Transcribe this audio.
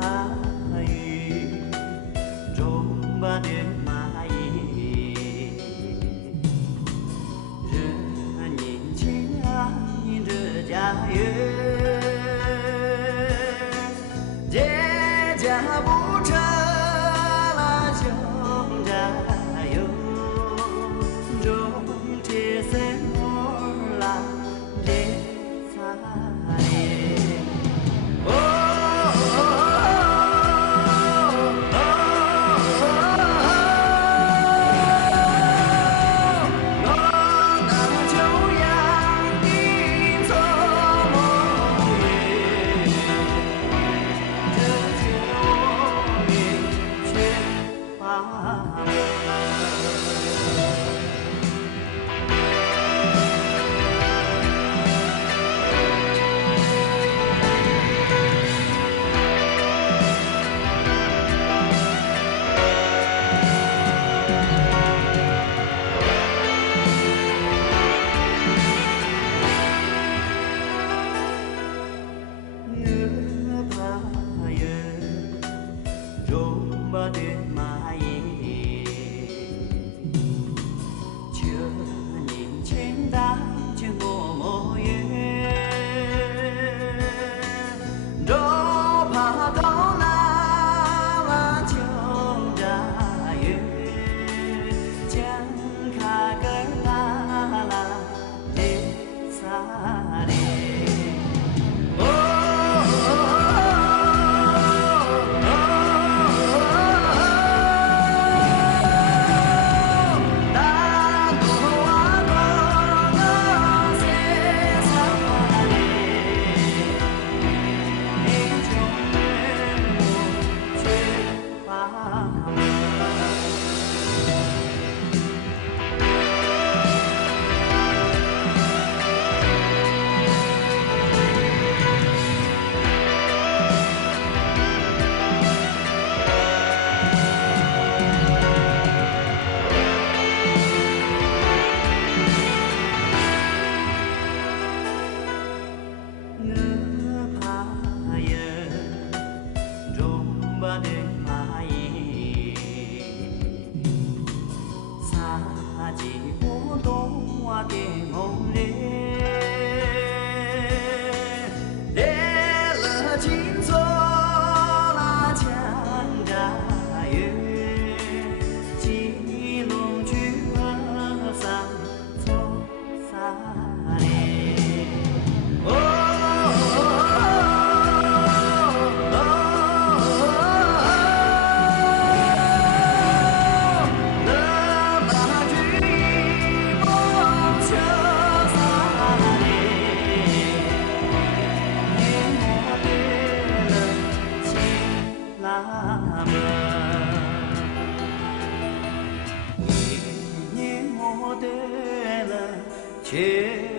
怕雨，中巴的蚂蚁，人年轻啊，迎着家园，结家不成了兄长友，中铁生活啦，烈茶烈。 我的蚂蚁，这年前大就我莫言，若怕到那了就扎远，将卡根拉拉的撒的。 我的蚂蚁，撒进我冬娃的梦里，猎了金锁那强扎月，金龙去河上走撒猎。 年年我得了，却。